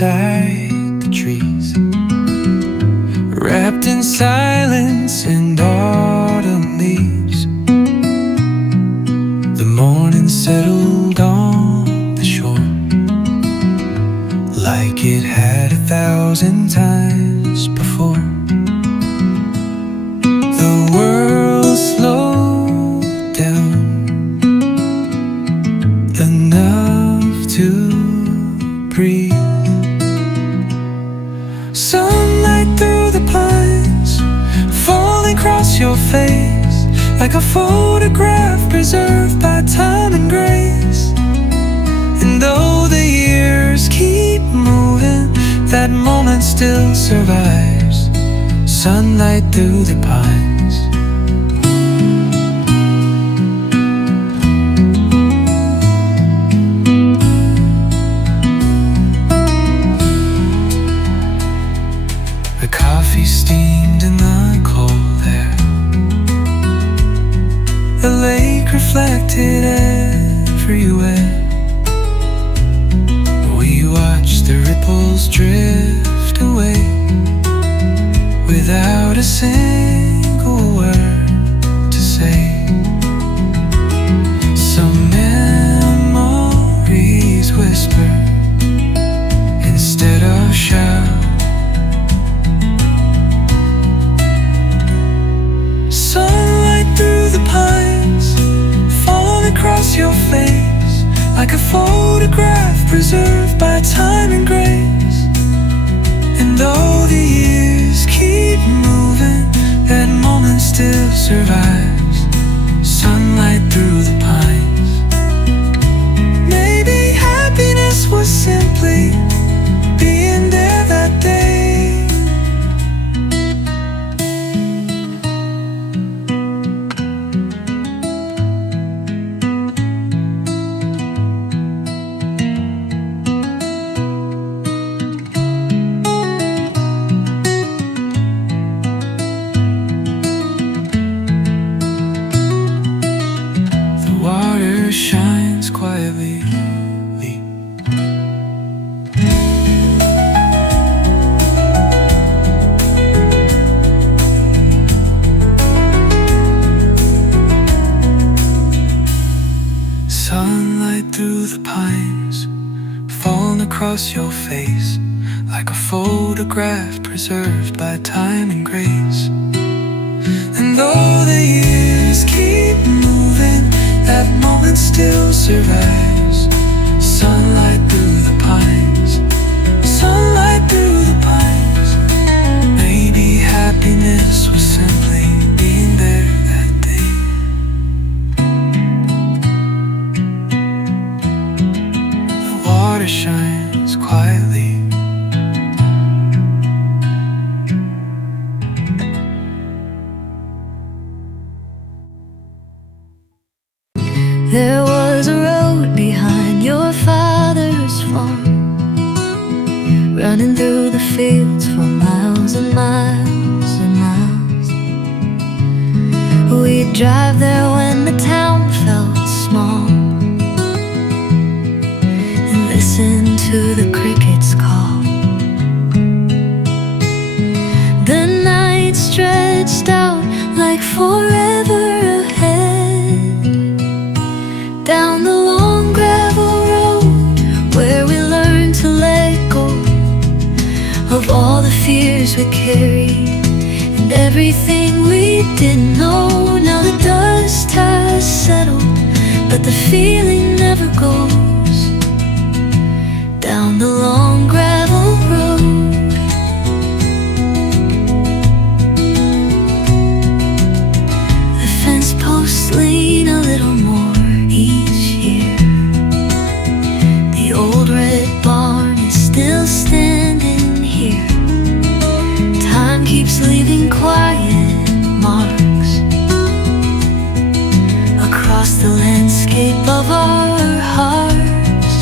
beside the trees, wrapped in silence and autumn leaves. The morning settled on the shore like it had 1,000 times before. The world slowed down enough to breathe. Sunlight through the pines, falling across your face like a photograph preserved by time and grace. And though the years keep moving, that moment still survives. Sunlight through the pines. The coffee steamed in the cold air, the lake reflected everywhere. We watched the ripples drift away without a single word to say. Some memories whisper instead of shout. Sunlight through the pines, falling across your face like a photograph preserved by time and grace. And though the years keep moving, that moment still survives. Sunlight through the pines. Maybe happiness was simply being there that day. Shines quietly. Sunlight through the pines, falling across your face like a photograph preserved by time and grace. And though the years keep moving, that moment still survives. Sunlight through the pines. Sunlight through the pines. Maybe happiness was simply being there that day. The water shines quietly. There was a road behind your father's farm, running through the fields for miles and miles and miles. We'd drive there when the town felt small and listen to the crickets call. The night stretched out like forever ahead, down the long gravel road where we learned to let go of all the fears we carried and everything we didn't know. Now the dust has settled, but the feeling never goes. Down the long gravel road, the fence posts lean a little more each year. The old red barn is still standing here. Time keeps leaving quiet marks across the landscape of our hearts.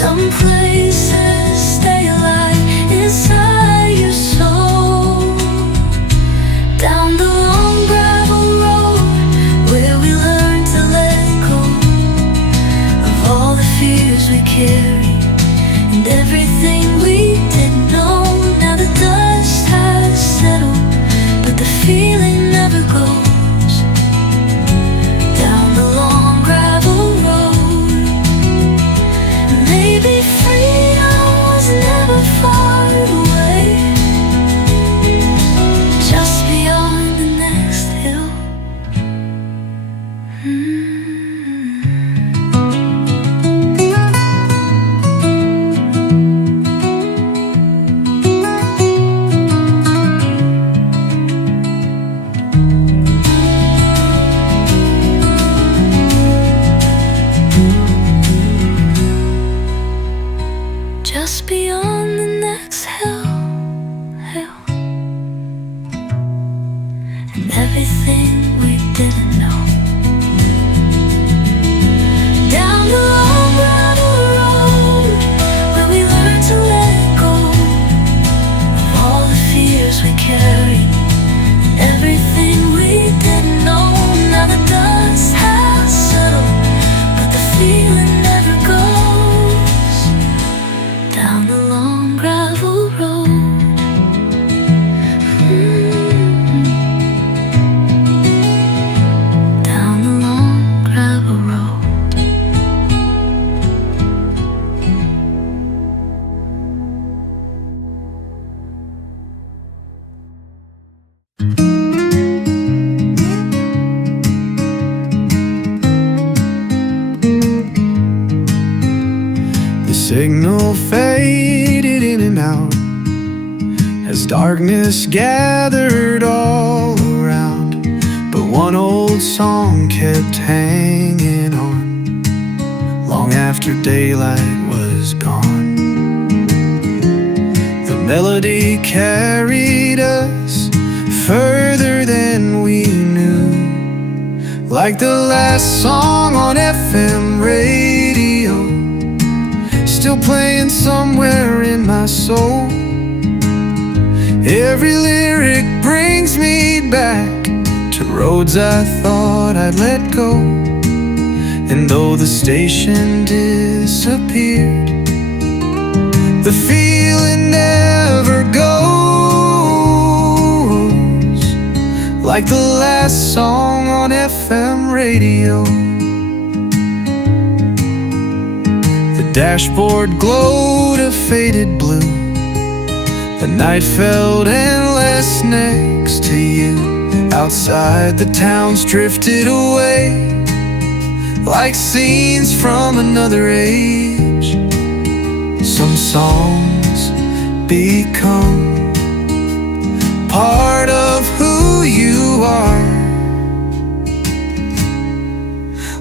Some places stay alive inside your soul. Down the long gravel road where we learn to let go of all the fears we carry and as darkness gathered all around. But one old song kept hanging on long after daylight was gone. The melody carried us further than we knew, like the last song on FM radio, still playing somewhere in my soul. Every lyric brings me back to roads I thought I'd let go. And though the station disappeared, the feeling never goes, like the last song on FM radio. The dashboard glowed a faded blue. The night felt endless next to you. Outside the towns drifted away, like scenes from another age. Some songs become part of who you are,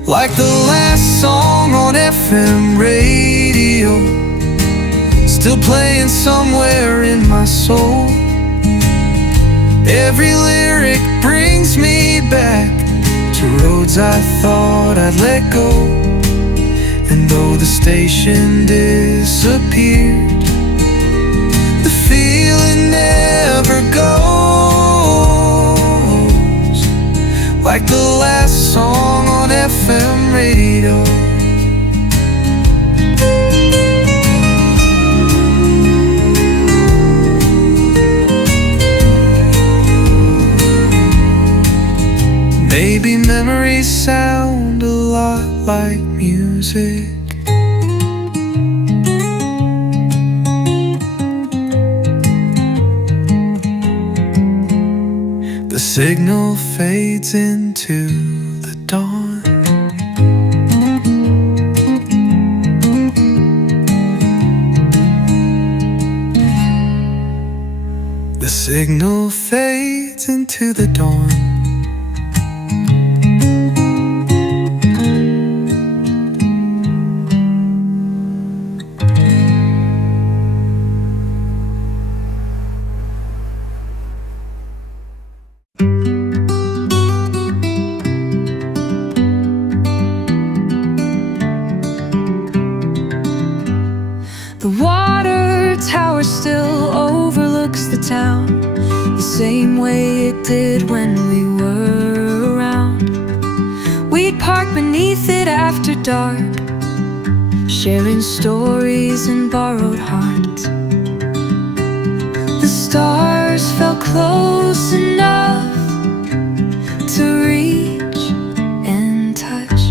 like the last song on FM radio, still playing somewhere in my soul. Every lyric brings me back to roads I thought I'd let go. And though the station disappeared, the feeling never goes, like the last song on FM radio. Maybe memories sound a lot like music. The signal fades into the dawn. The signal fades into the dawn. The water tower still overlooks the town, the same way it did when we were around. We'd park beneath it after dark, sharing stories and borrowed hearts. The stars felt close enough to reach and touch.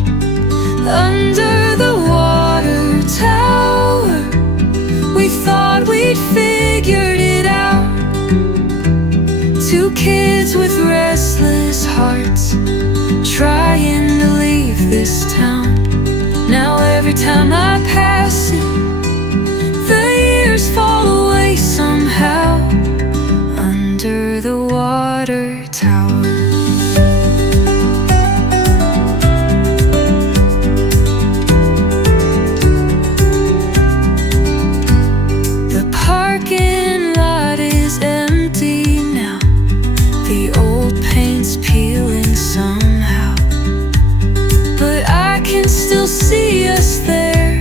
Under the water tower, we thought we'd figured it out. Two kids with restless hearts, trying to leave this town. Now every time I pass it, the years fall away somehow. Under the water tower. See us there,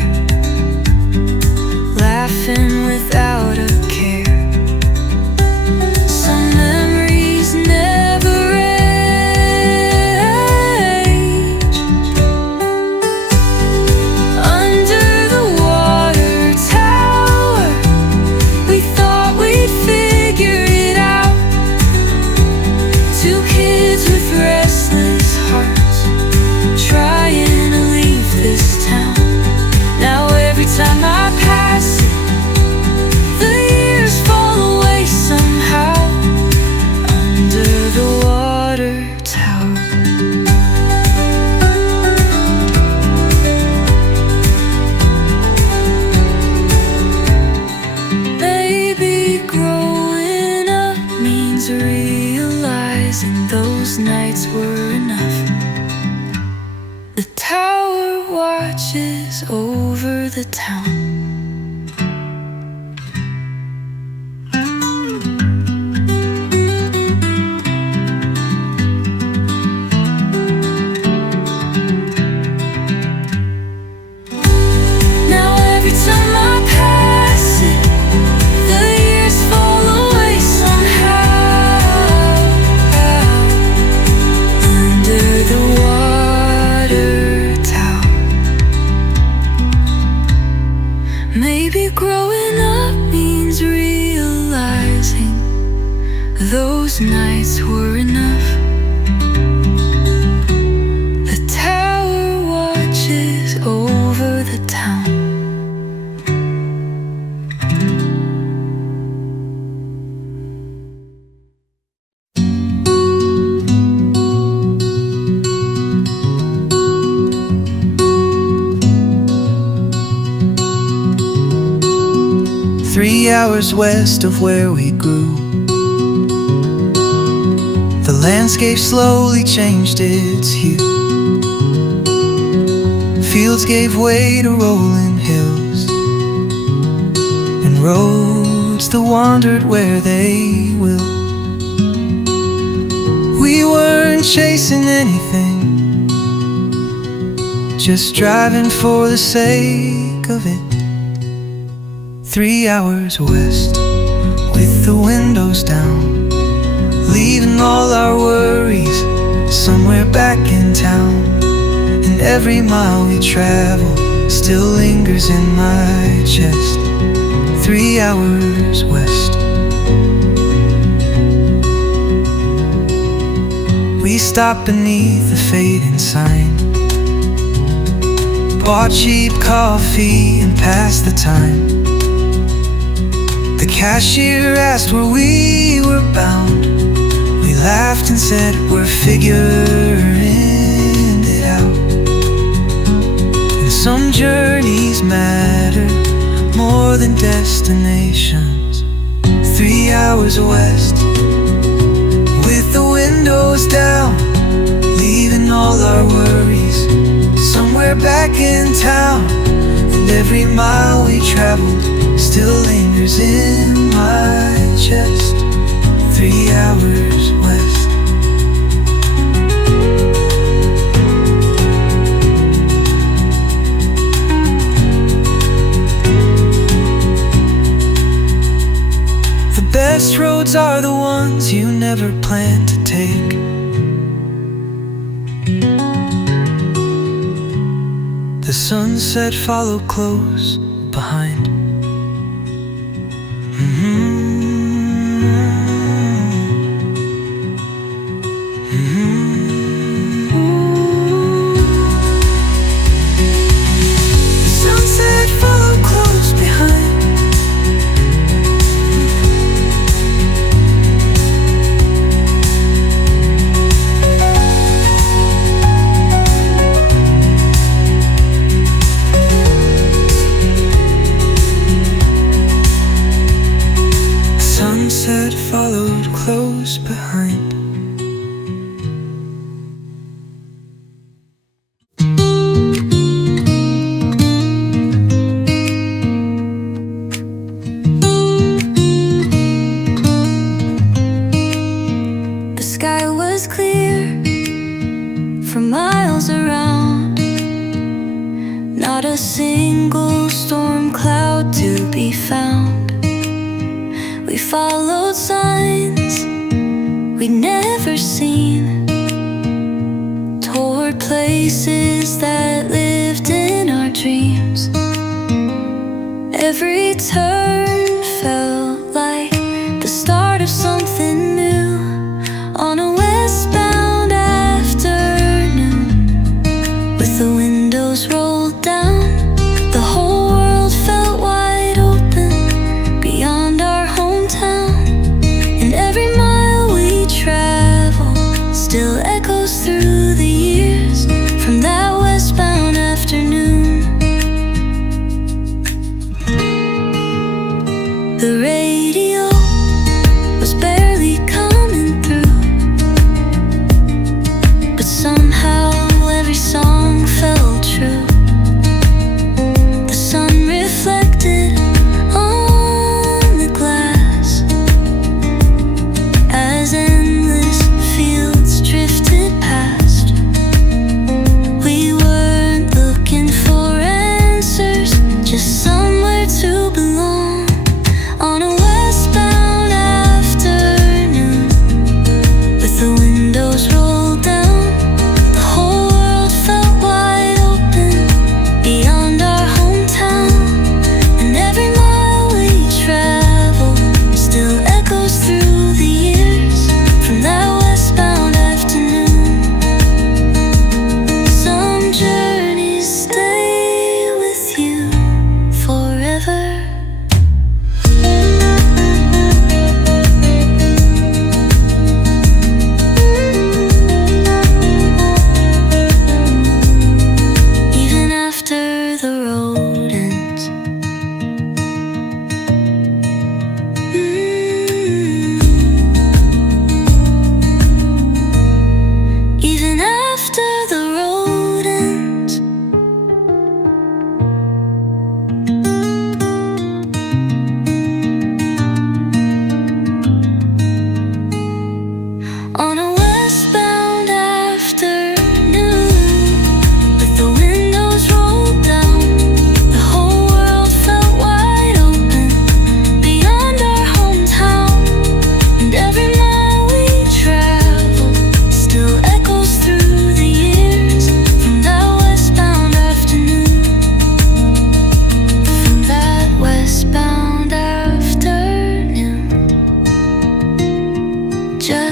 those nights were enough. The tower watches over the town. Maybe growing up means realizing those nights were enough. The tower watches over the town. Three hours west of where we grew, the landscape slowly changed its hue. Fields gave way to rolling hills, and roads that wandered where they will. We weren't chasing anything, just driving for the sake of it. 3 hours west, with the windows down, leaving all our worries somewhere back in town. And every mile we travel still lingers in my chest. 3 hours west. We stopped beneath the fading sign, bought cheap coffee and passed the time. The cashier asked where we were bound. We laughed and said we're figuring it out. And some journeys matter more than destinations. 3 hours west, with the windows down, leaving all our worries somewhere back in town. And every mile we traveled still lingers in my chest. 3 hours west. The best roads are the ones you never plan to take. The sunset followed close behind. Sunset followed close behind. The sky was clear for miles around, not a single storm cloud to be found. We followed signs we'd never seen, toward places that lived in our dreams. Every turn felt like the start of something new on a westbound afternoon. With the windows rolled down, the whole world felt wide open beyond our hometown. And every mile we travel still echoes through the years from that westbound afternoon. The radio was barely coming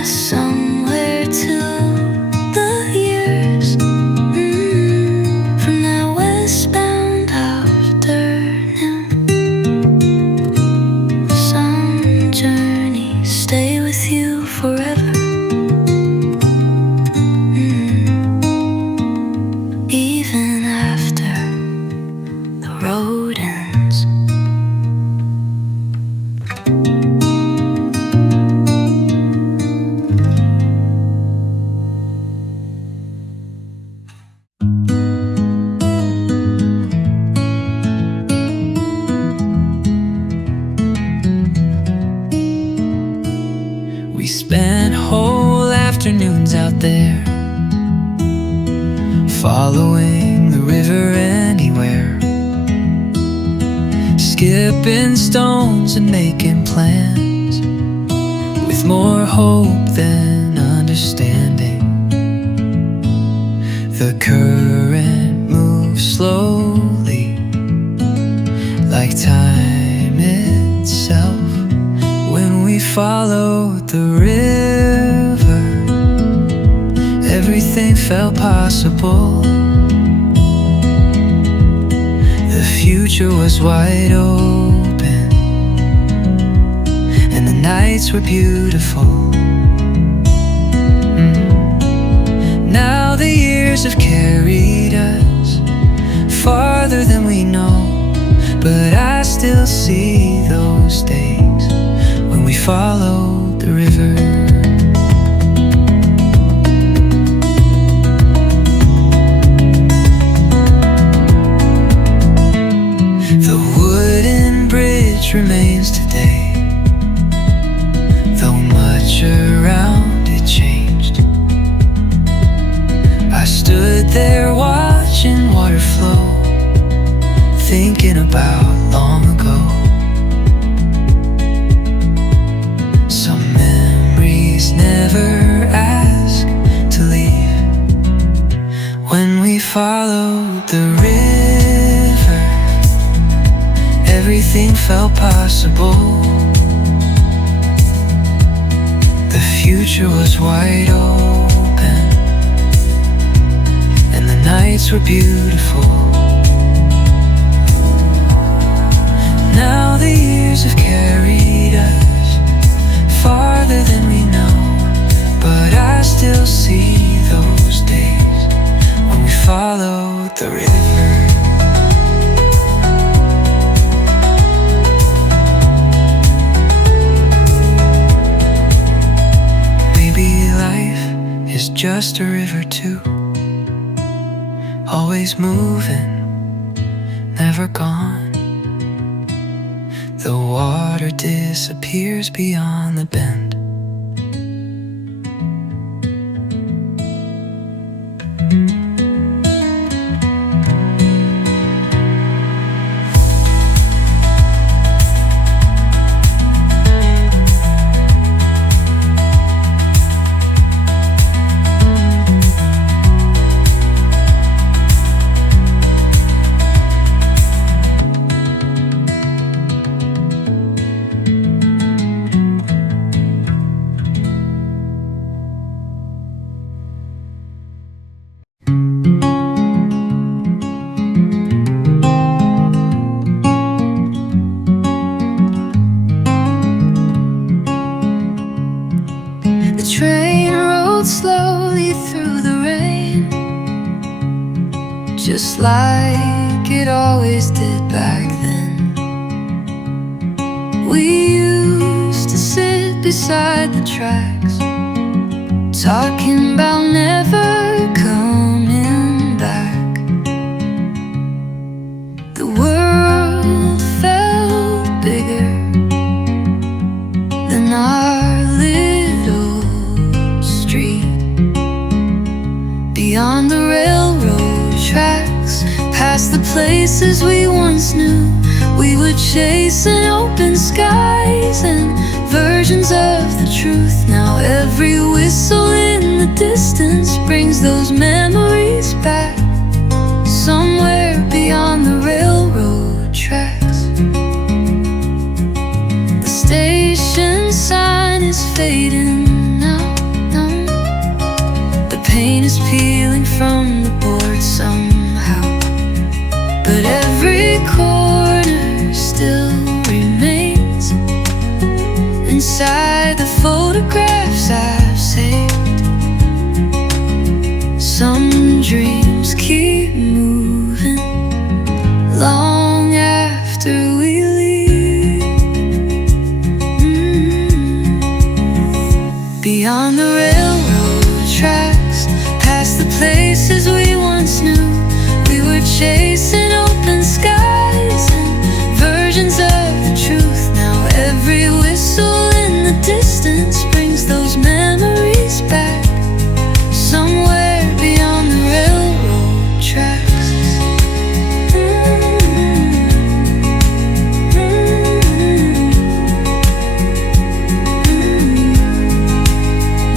somewhere to the years from that westbound afternoon. Some journeys stay with you forever, even after the road ends. We spent whole afternoons out there, following the river anywhere, skipping stones and making plans, with more hope than understanding. The current moves slowly, like time itself. When we followed the river, everything felt possible. The future was wide open, and the nights were beautiful. Now the years have carried us farther than we know, but I still see those days when we followed the river. The wooden bridge remains today, though much around it changed. I stood there watching water flow, thinking about long ago. Some memories never ask to leave. When we followed the river, everything felt possible. The future was wide open, and the nights were beautiful. Now the years have carried us farther than we know, but I still see those days when we followed the river. Maybe life is just a river too, always moving, never gone. The water disappears beyond the bend. Train rolled slowly through the rain, just like it always did back then. We used to sit beside the tracks, talking about never coming back. The world felt bigger than our little street. Beyond the railroad tracks, past the places we once knew, we were chasing open skies and versions of the truth. Now every whistle in the distance brings those memories back, somewhere beyond the railroad tracks. The station sign is fading now, inside the photographs I've saved. Some dreams keep moving long after we leave. Beyond the railroad tracks, past the places we once knew, we were chasing open skies and versions of the truth. Now every whistle in the distance brings those memories back, somewhere beyond the railroad tracks.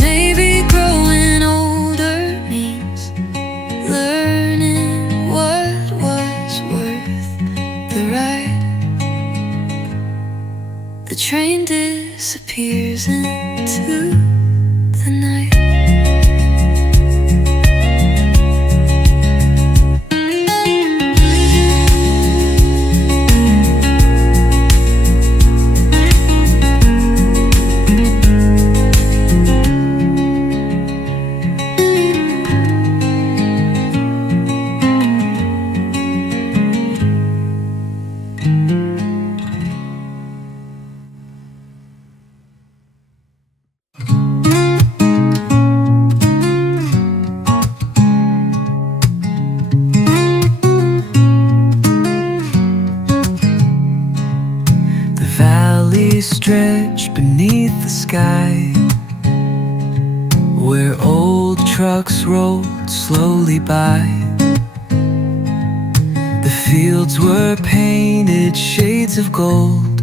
Maybe growing older means learning what was worth the ride. The train disappears into the night. Stretch beneath the sky, where old trucks rolled slowly by. The fields were painted shades of gold,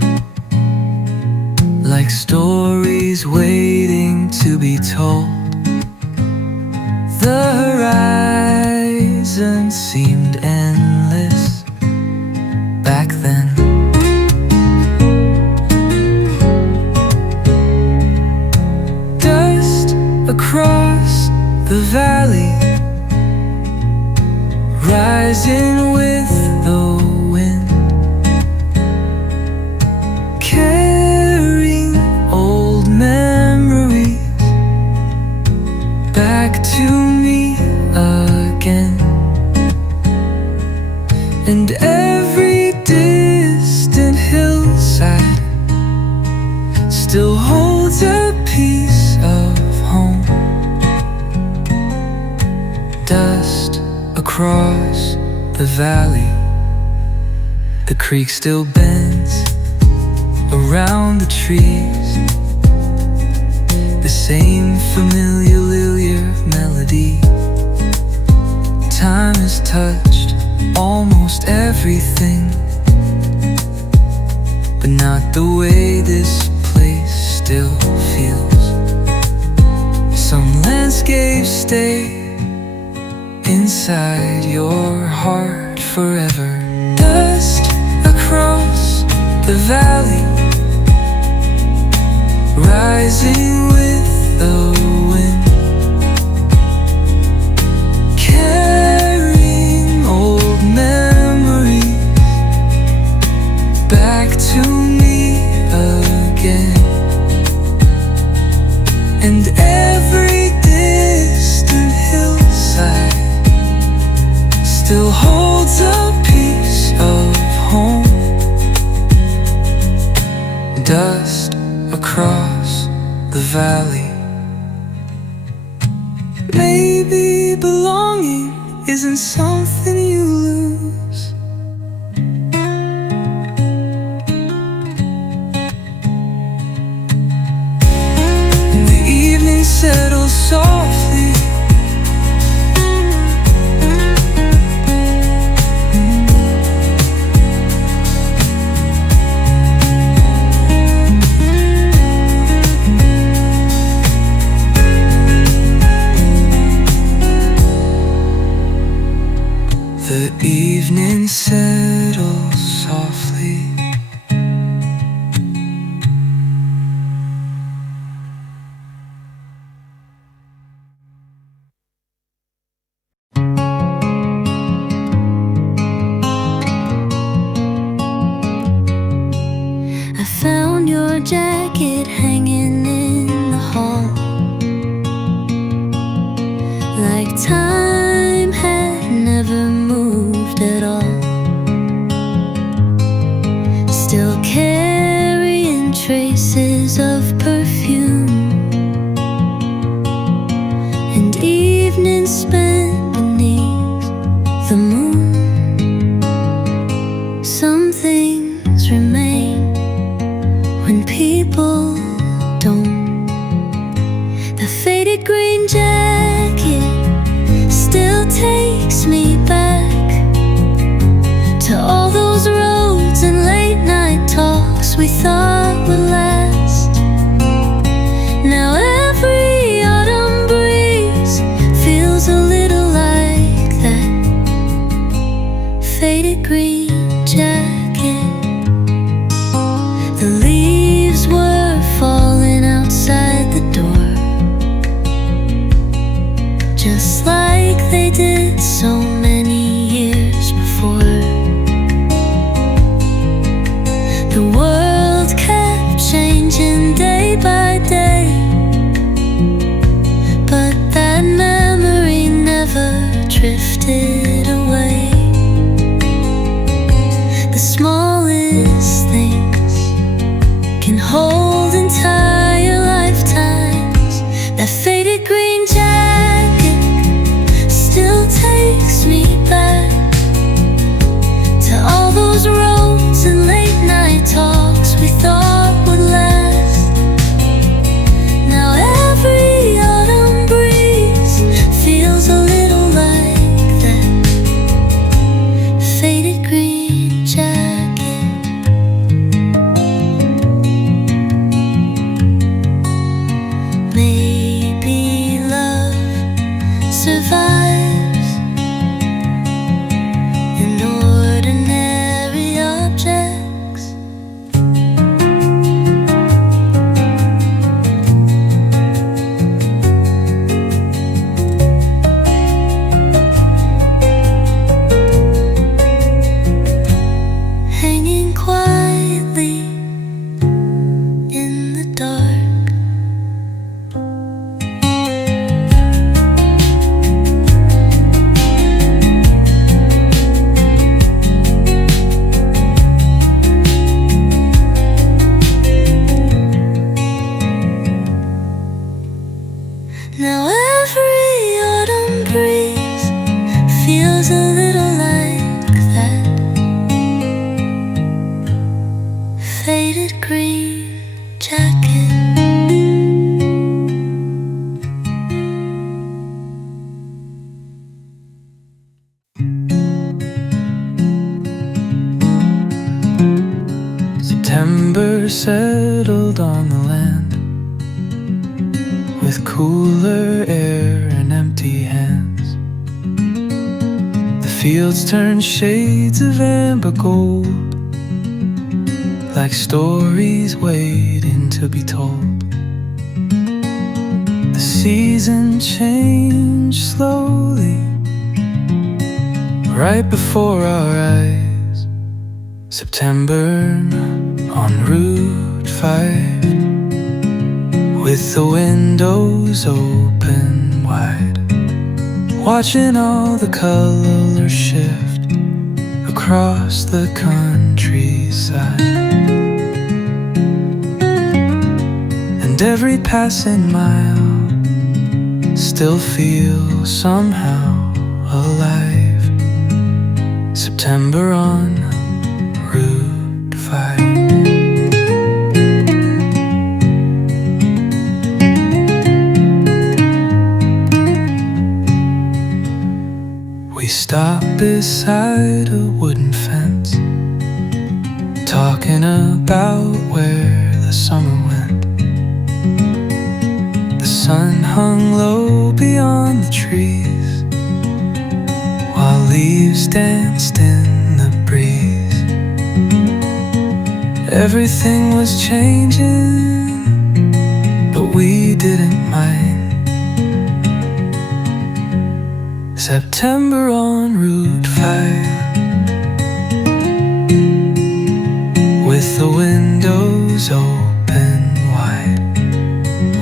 like stories waiting to be told. The horizon seemed endless back then. Across the valley, rising with the wind, carrying old memories back to me again. And every distant hillside still holds a piece of home. Dust across the valley, the creek still bends around the trees. The same familiar melody. Time has touched almost everything, but not the way this place still feels. Some landscapes stay inside your heart forever. Dust across the valley, rising with the wind, carrying old memories back to me again. And every distant hillside still holds a piece of home. Dust across the valley. Maybe belonging isn't something you lose. And the evening settles softly, the evening settles softly. I found your jacket hanging with cooler air and empty hands. The fields turn shades of amber gold, like stories waiting to be told. The season changed slowly, right before our eyes. September on Route 5, with the windows open wide, watching all the colors shift across the countryside. And every passing mile still feels somehow alive. September on Route 5. We stop beside a wooden fence, talking about where the summer went. The sun hung low beyond the trees, while leaves danced in the breeze. Everything was changing, but we didn't mind. September on Route 5, with the windows open wide,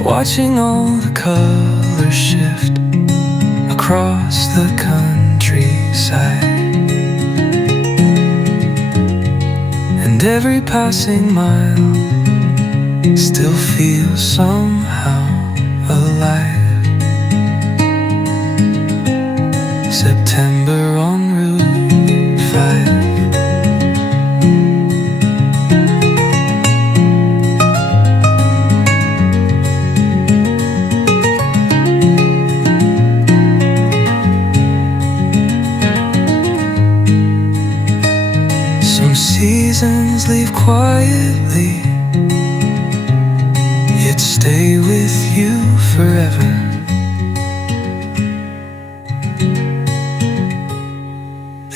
watching all the colors shift across the countryside. And every passing mile still feels somehow alive. September on Route 5. Some seasons leave quietly, yet stay with you forever.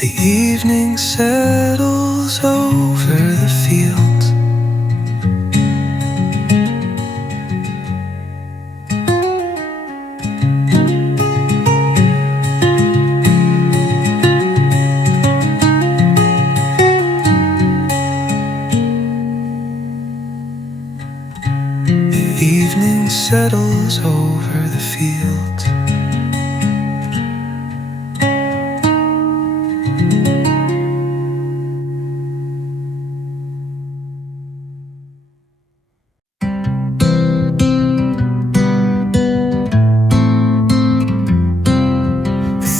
The evening settles over the fields, the evening settles over the fields.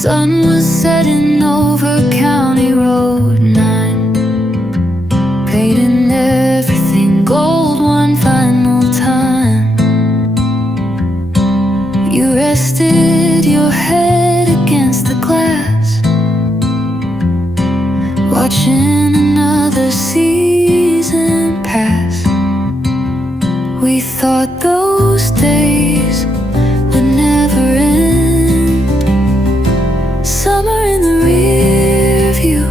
Sun was setting over County Road 9, painting everything gold one final time. You rested your head against the glass, watching another season pass. We thought those days would never end. Summer in the rear view,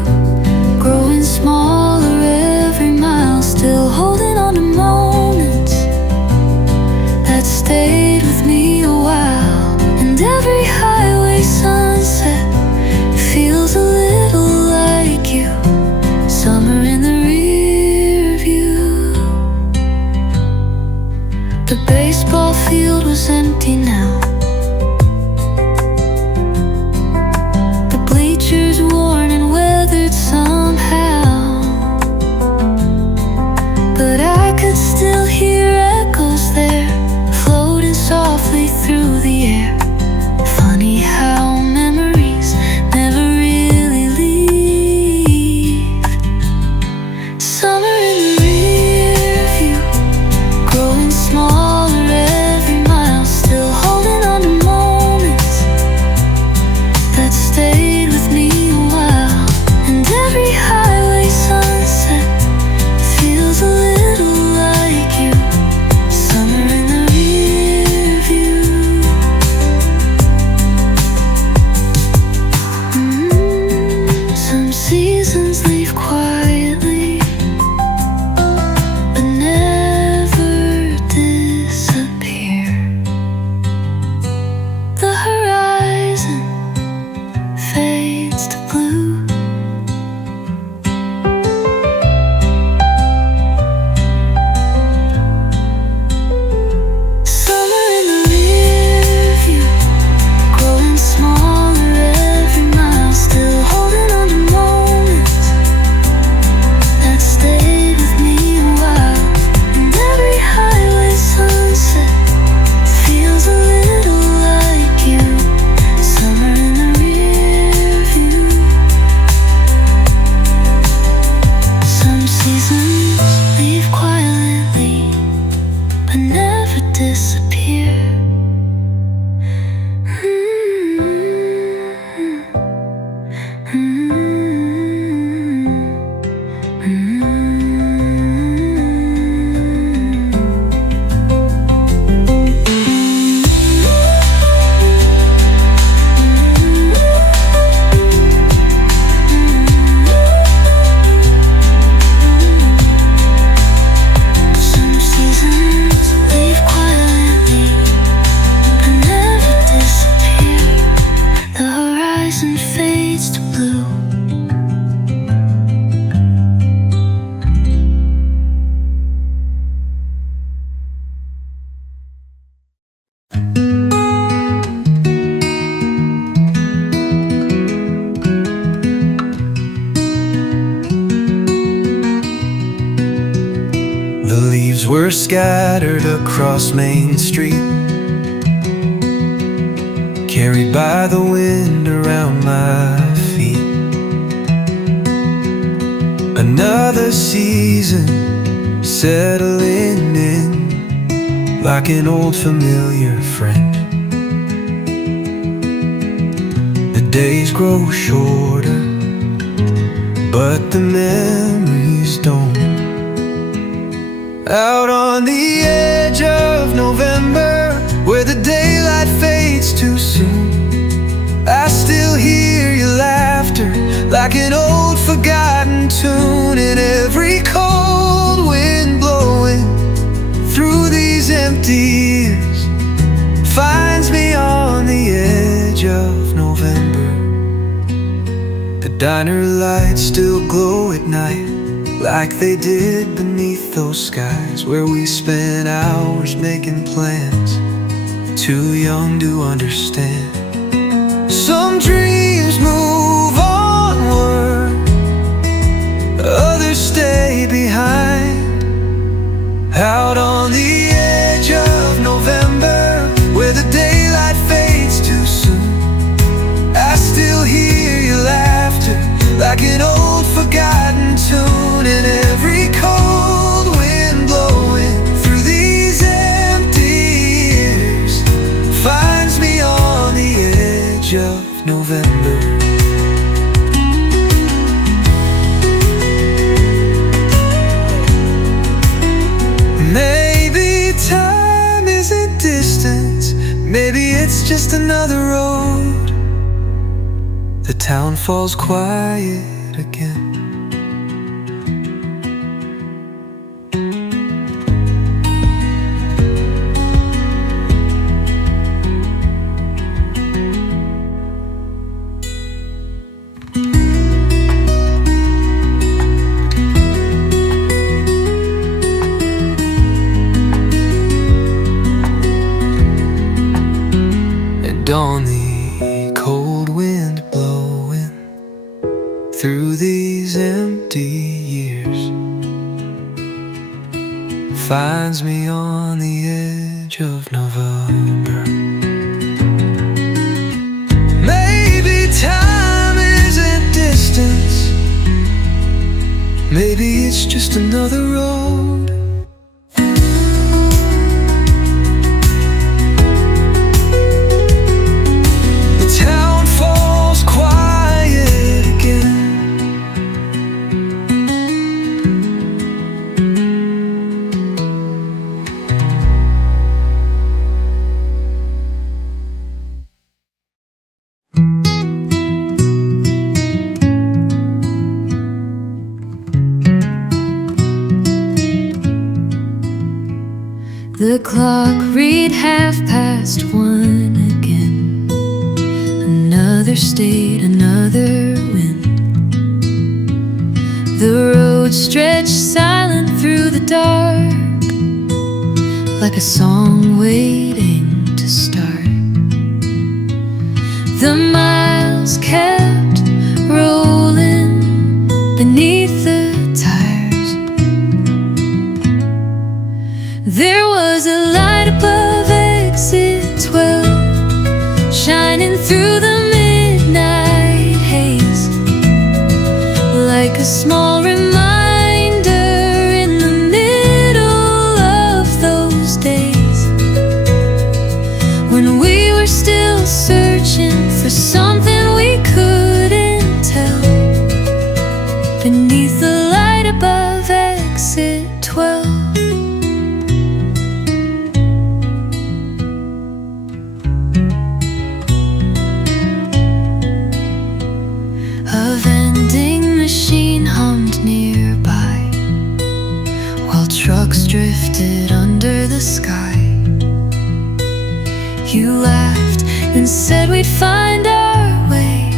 growing smaller every mile, still holding on to moments that stayed with me a while. And every highway sunset feels a little like you. Summer in the rear view. The baseball field was empty now, worn and weathered somehow, but I could still hear echoes there, floating softly through the air. Funny how memories never really leave. Summer in the rear view, growing smaller every mile, still holding on disappear. Were scattered across Main Street, carried by the wind around my feet. Another season settling in like an old familiar friend. The days grow shorter, but the memories don't. Out on the edge of November, where the daylight fades too soon, I still hear your laughter like an old forgotten tune. And every cold wind blowing through these empty years finds me on the edge of November. The diner lights still glow at night like they did beneath those skies where we spent hours making plans, too young to understand. Some dreams move onward, others stay behind. Out on the edge of November, where the daylight fades too soon, I still hear your laughter like an old forgotten tune. And every cold wind blowing through these empty years finds me on the edge of November. Maybe time isn't distance, maybe it's just another road. The town falls quiet again. On the cold wind blowing through these empty years finds me on the edge of November. Maybe time isn't distance, maybe it's just another road. The clock read 1:30 again. Another state, another wind. The road stretched silent through the dark, like a song waiting to start. The miles kept rolling beneath the tires. There was a light above exit 12, shining through the midnight haze, like a small reminder in the middle of those days. You laughed and said we'd find our way,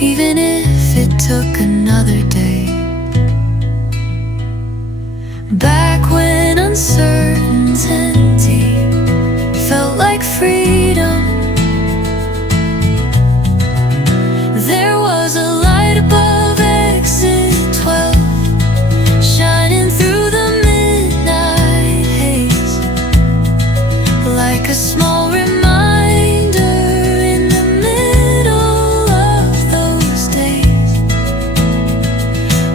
even if it took another day. Back when uncertainty felt like freedom, there was a light above exit 12, shining through the midnight haze, like a small reminder in the middle of those days,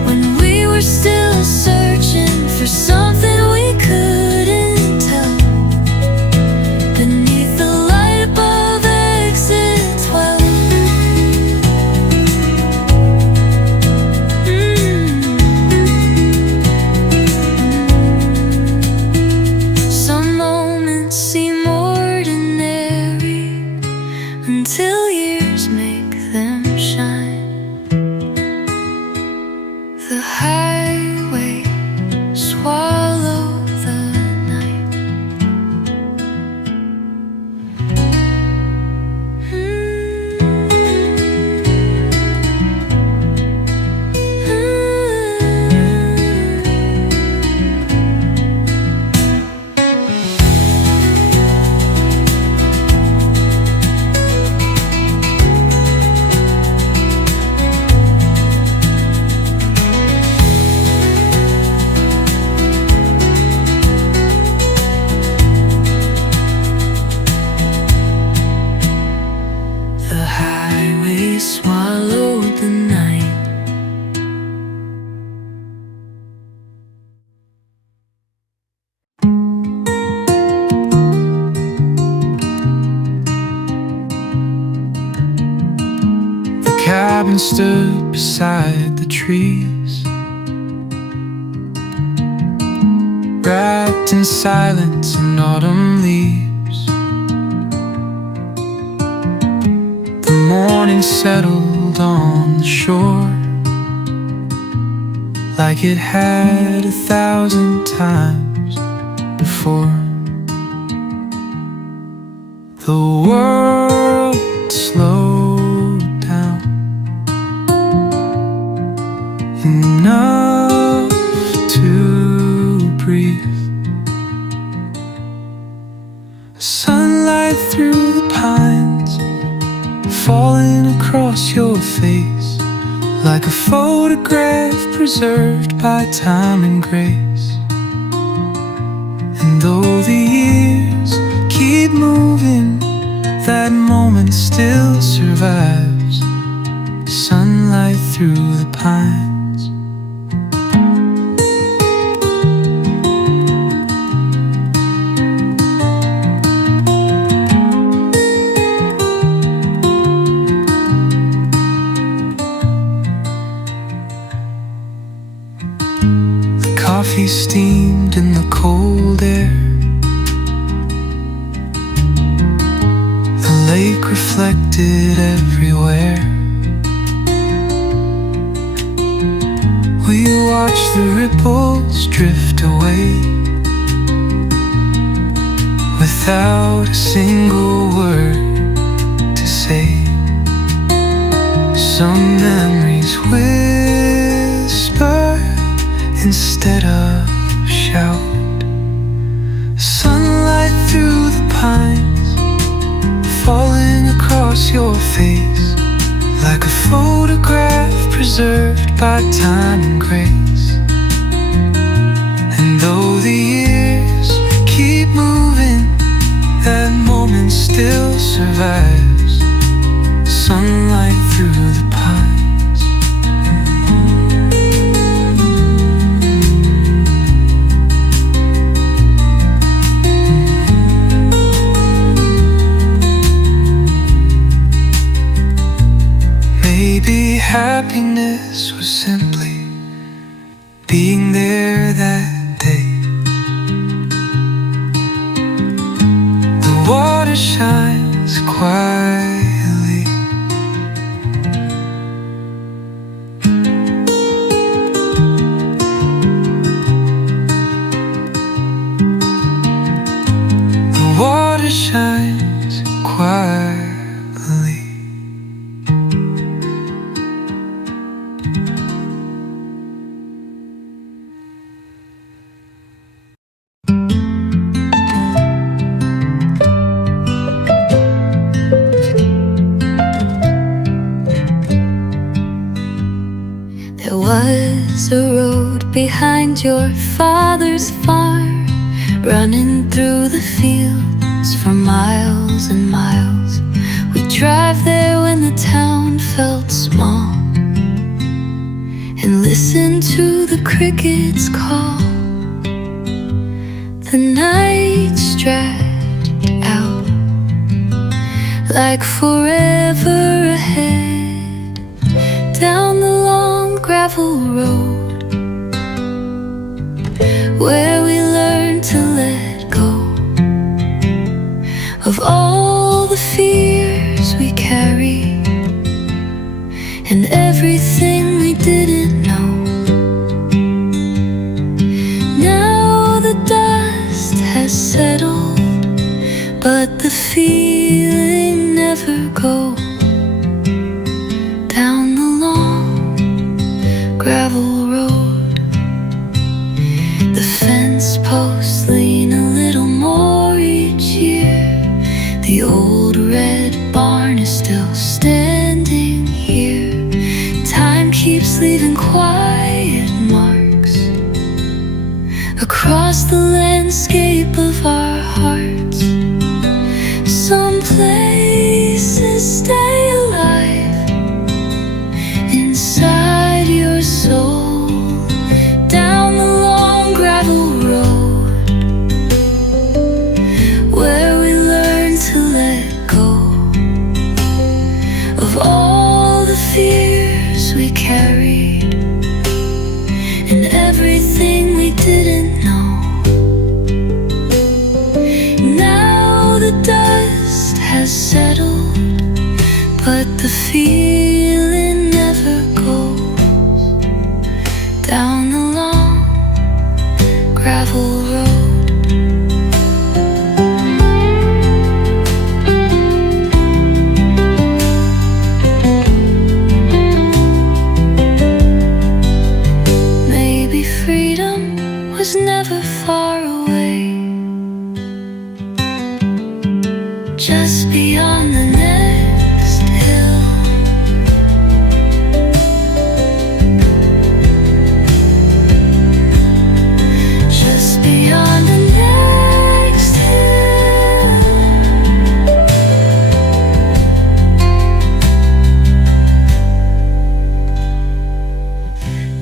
when we were still searching for something we couldn't tell, beneath the light above exit 12. Some moments seem ordinary until years make them shine. The highway swallow the night. The highway swallowed the night. The cabin stood beside the trees, wrapped in silence and autumn leaves. The morning settled on the shore, like it had 1,000 times before. The world slowed down enough to breathe. Sunlight through the pines, falling across your face, like a photograph preserved by time and grace. And though the years keep moving, that moment still survives. Sunlight through the pines. Coffee steamed in the cold air, the lake reflected everywhere. We watched the ripples drift away, without a single word to say. Some memories whisper instead of shout. Sunlight through the pines, falling across your face, like a photograph preserved by time and grace. And though the years keep moving, that moment still survives. Sunlight through the pines. Maybe happiness was simply being there that day. The water shines quietly, the water shines was a road behind your father's farm, running through the fields for miles and miles. We'd drive there when the town felt small, and listen to the crickets call. The nights dragged out like forever ahead, down the long gravel road where we learned to let go of all the fears we carry and everything we didn't know. Now the dust has settled, but the feeling never goes. Down the long gravel road, the fence posts lean a little more each year. The old red barn is still standing here. Time keeps leaving quiet marks across the landscape of our hearts. Some places stay alive inside your soul. Down the long gravel road where we learn to let go of all the fears we carried and everything we didn't know. Now the dust has settled, but the feeling never goes. Down the long gravel road. Maybe freedom was never far away, just beyond the next hill. Just beyond the next hill.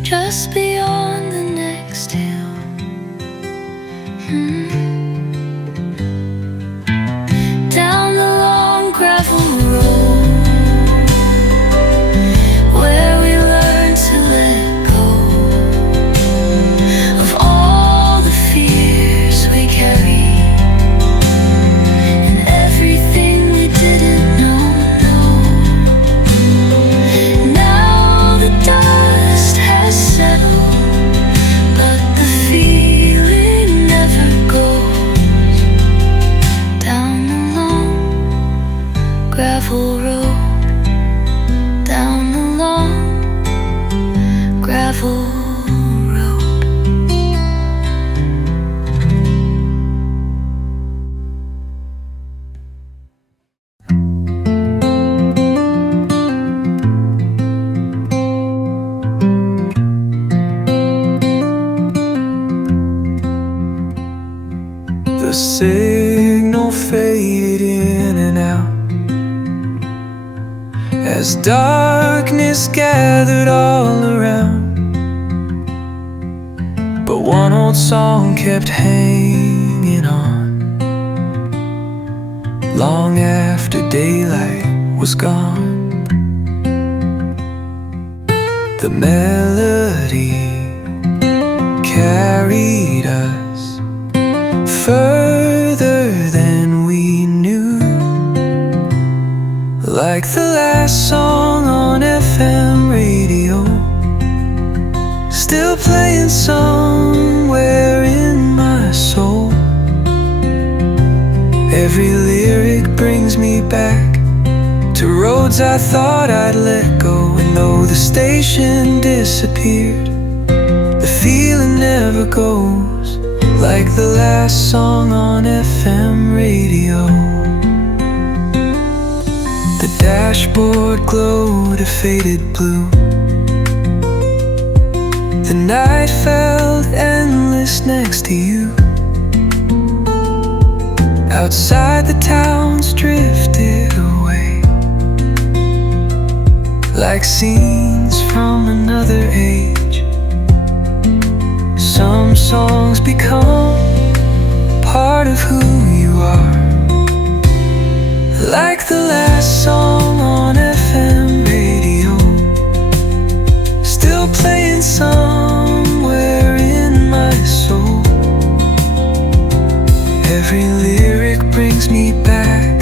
Just beyond the next hill. Down the long gravel road where we learn to let go of all the fears we carry and everything we didn't know. Now the dust has settled, but the feeling never goes. Down the long gravel road, down the long gravel road. The signal faded in and out as darkness gathered all around. But one old song kept hanging on long after daylight was gone. The melody carried us further than we knew, like the last song on FM radio, still playing somewhere in my soul. Every lyric brings me back to roads I thought I'd let go, and though the station disappeared, the feeling never goes, like the last song on FM radio. The dashboard glowed a faded blue The night felt endless next to you. Outside the towns drifted away, like scenes from another age. Some songs become part of who you are, like the last song on FM radio, still playing somewhere in my soul. Every lyric brings me back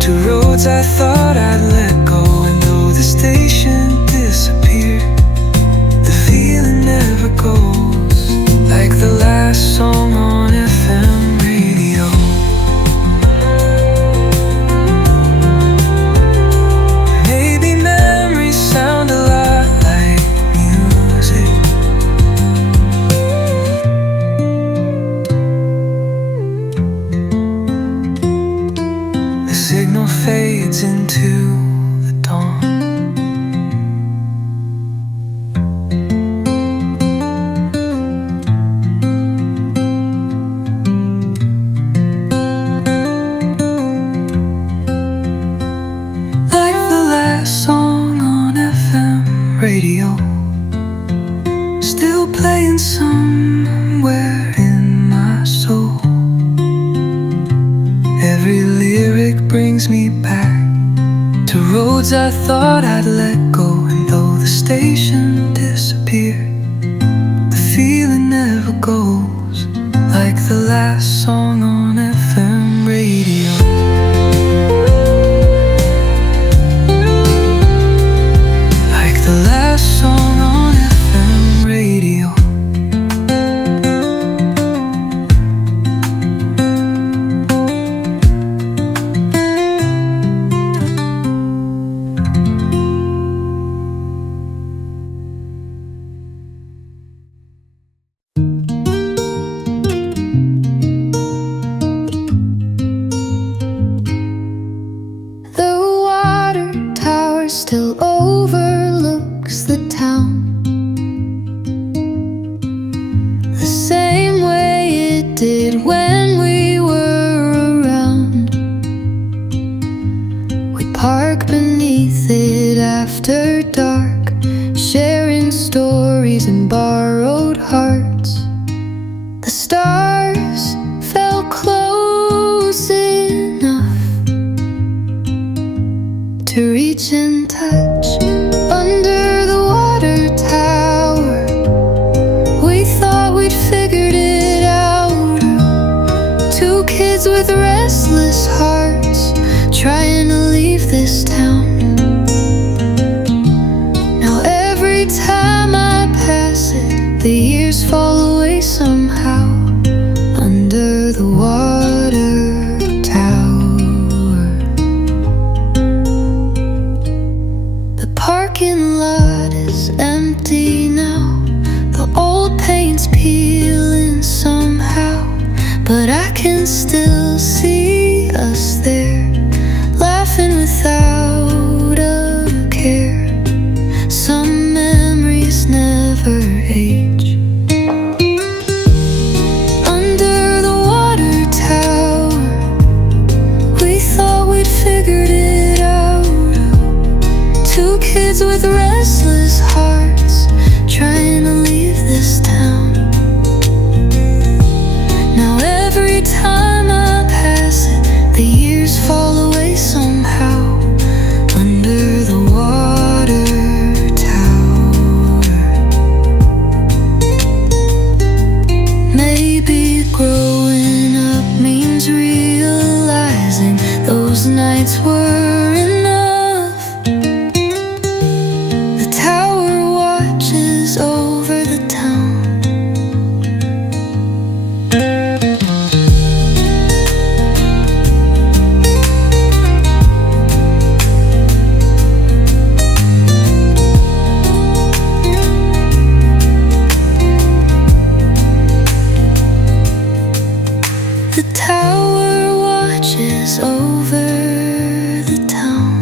to roads I thought I'd let go. And though the station disappeared, the feeling never goes, like the last song on FM radio. Maybe memories sound a lot like music. The signal fades into the dawn. Like the last song on FM radio, still playing somewhere in my soul. Every lyric brings me back to roads I thought I'd let go. And though the station disappeared, the feeling never goes, like the last song on FM radio. Like the last song on FM radio. The water tower still overlooks the town, the same way it did when we were around. We park beneath it after dark, sharing stories and borrowed hearts. The stars felt close enough to reach and touch. Under the water tower, we thought we'd figured it out. Two kids with restless hearts trying to leave this town. Now every time I pass it, the years fall away somehow. Under the water tower, the parking lot is empty now. The old paint's peeling somehow, but I can still see us there, laughing without a care. Some memories never age. Under the water tower, we thought we'd figured it out. Two kids with restless hearts trying to leave this town. Now every time I pass it, the years fall away somehow. Under the water tower, maybe growing up means realizing those nights were enough. The tower watches over the town. The tower watches over the town.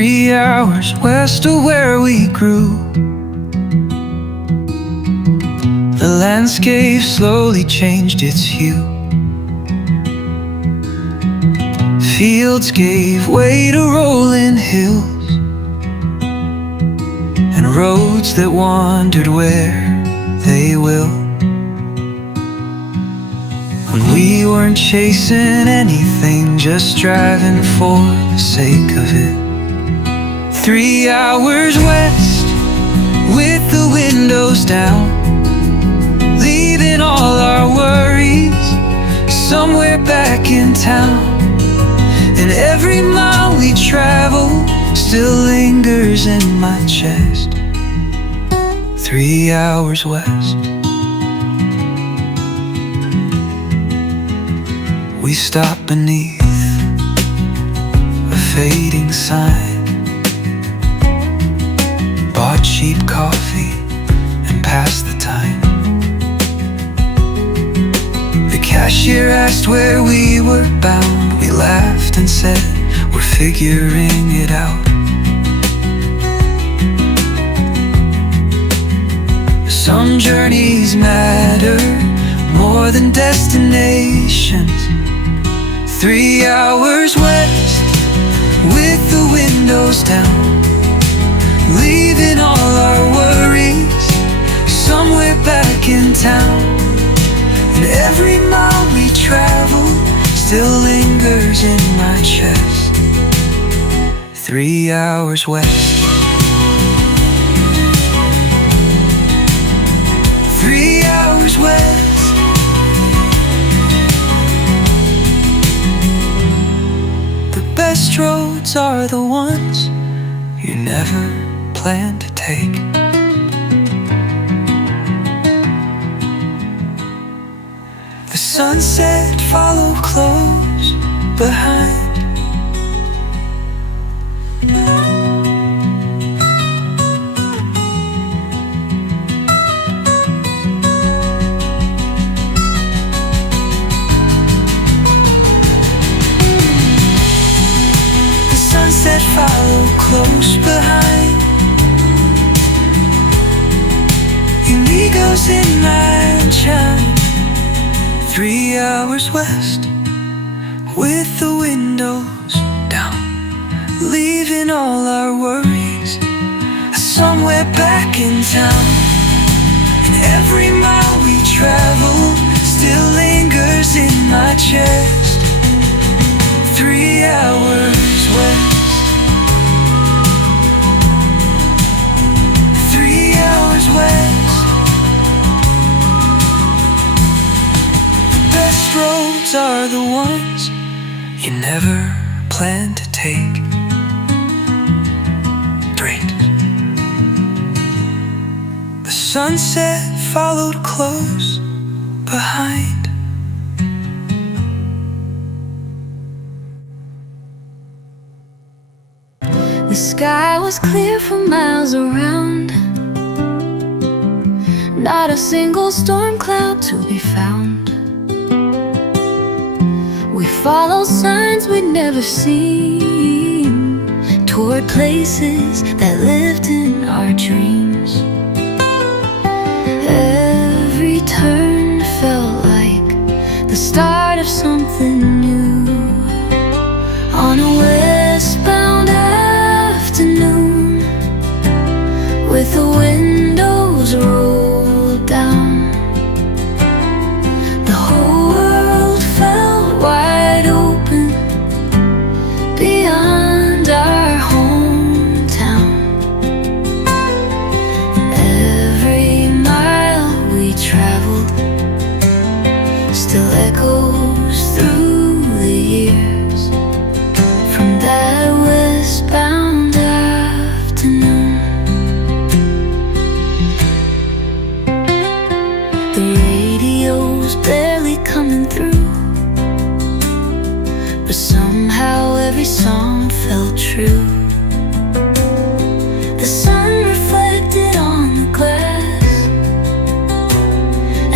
3 hours west of where we grew. The landscape slowly changed its hue. Fields gave way to rolling hills, and roads that wandered where they will. When we weren't chasing anything, just driving for the sake of it. 3 hours west, with the windows down, leaving all our worries somewhere back in town. And every mile we travel still lingers in my chest. 3 hours west. We stopped beneath a fading sign, bought cheap coffee and passed the time. The cashier asked where we were bound. We laughed and said we're figuring it out. Some journeys matter more than destinations. 3 hours west, with the windows down, leaving all our worries somewhere back in town. And every mile we travel still lingers in my chest. 3 hours west. 3 hours west. The best roads are the ones you never plan to take. The sunset follow close behind. The sunset follow close behind. Amigos in my chime. 3 hours west, with the windows down, leaving all our worries somewhere back in town. And every mile we travel still lingers in my chest. 3 hours west. 3 hours west. Best roads are the ones you never plan to take. Great. The sunset followed close behind. The sky was clear for miles around, not a single storm cloud to be found. We followed signs we'd never seen, toward places that lived in our dreams. Every turn felt like the start of something new. On a westbound afternoon, with the windows rolled down, the whole world felt wide open beyond our hometown. Every mile we traveled still echoes through the years from that westbound afternoon. The radio's barely coming through, but somehow every song felt true. The sun reflected on the glass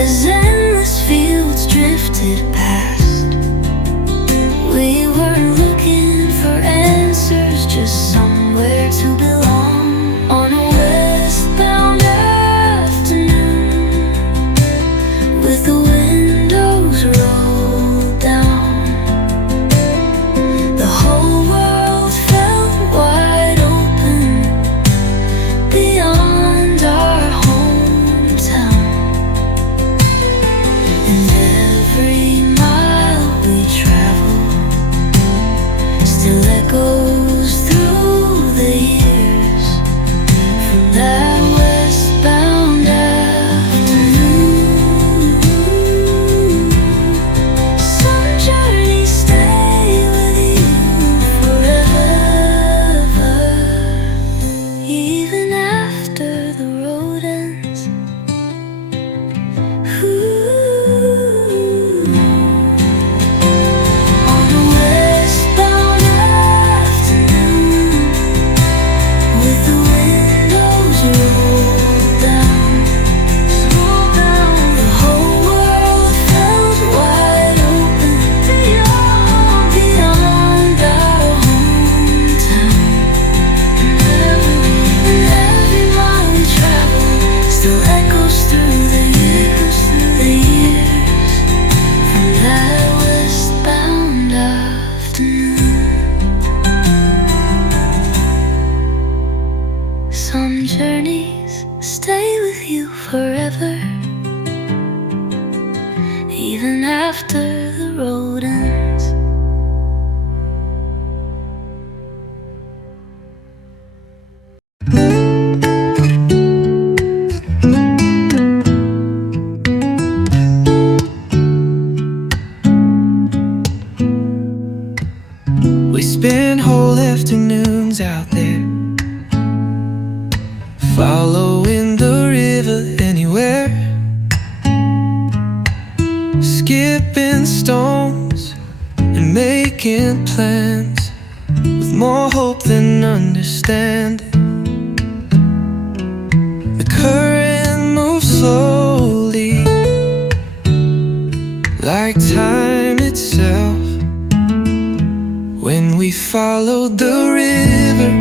as endless fields drifted past. We weren't looking for answers, just somewhere where to belong on a westbound afternoon with the windows rolled down. The whole world felt wide open beyond our hometown, and every mile we travel still echoes through the years from that westbound afternoon. Some journeys stay with you forever, even after the road ends. On a westbound afternoon with the windows rolled down, the whole world felt wide open beyond our hometown, and every mile we travel still echoes through the years from that westbound afternoon. Some journeys stay with you forever, even after the road ends. We spend whole afternoons out there, following the river anywhere, skipping stones and making plans with more hope than understanding. The current moves slowly, like time itself. When we followed the river,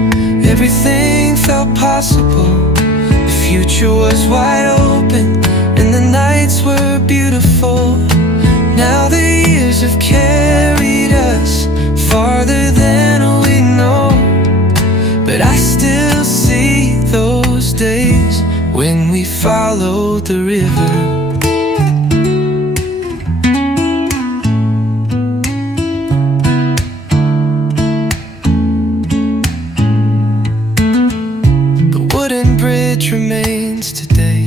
everything felt possible. The future was wide open and the nights were beautiful. Now the years have carried us farther than we know, but I still see those days when we followed the river. Remains today,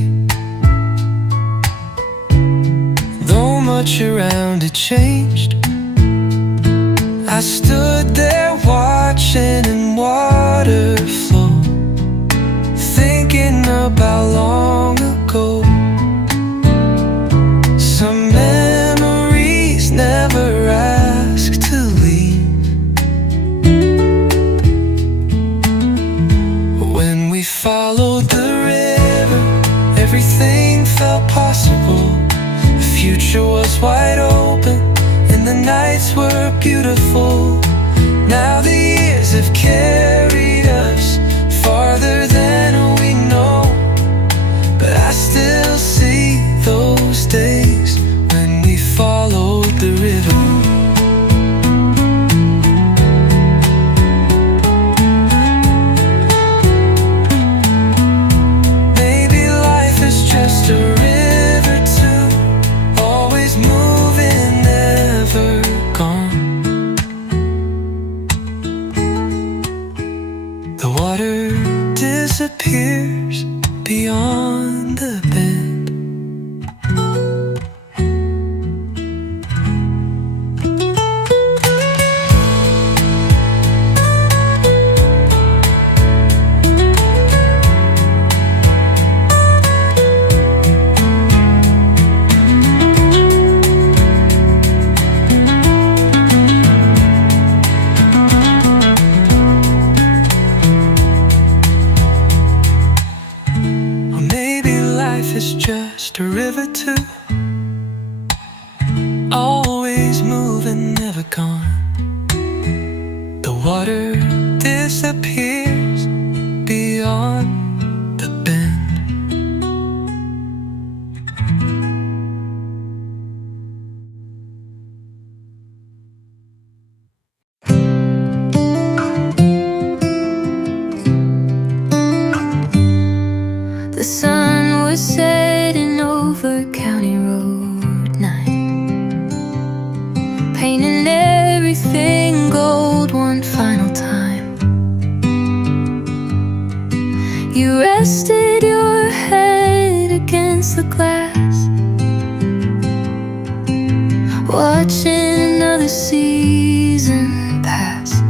though much around it changed. I stood there watching in water flow, thinking about long ago. Some memories never asked to leave. When we followed the river, everything felt possible. The future was wide open and the nights were beautiful. Now the years have carried us farther than we know, but I still see those days when we followed the river. Just a river too, always moving, never gone. The water disappears beyond the bend. It's just a river too, always moving, never gone. The water disappears sun was setting over County Road 9, painting everything gold one final time. You rested your head against the glass, watching another season pass.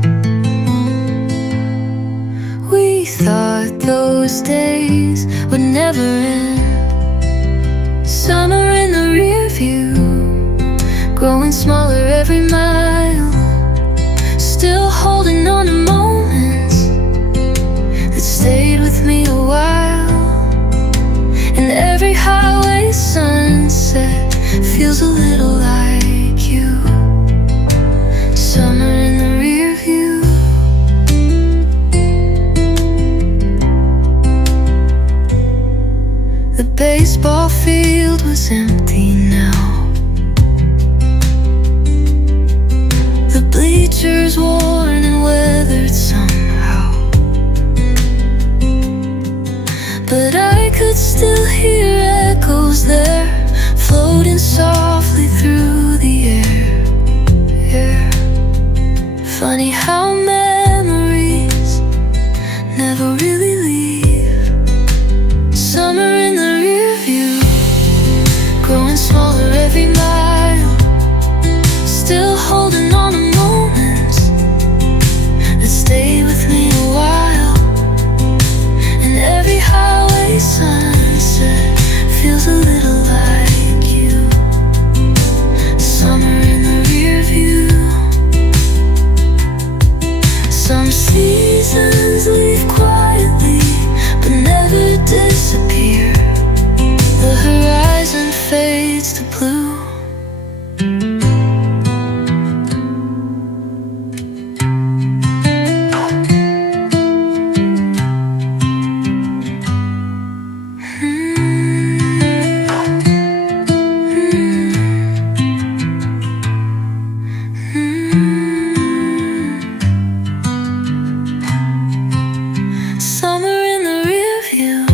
We thought those days would never end. Summer in the rear view, growing smaller every mile, still holding on to moments that stayed with me a while. And every highway sunset feels a little like you. Summer in the rear view. The baseball field was empty now, the bleachers worn and weathered somehow, but I could still hear echoes there, floating softly through the air. Funny how memories never really leave. Summer in the rear view, growing smaller every mile, still holding on to moments that stay with me a while. And every highway sunset feels a little like you. Summer in the rear view. Some seasons leave quietly but never disappear. The horizon fades to blue. Summer in the rear view,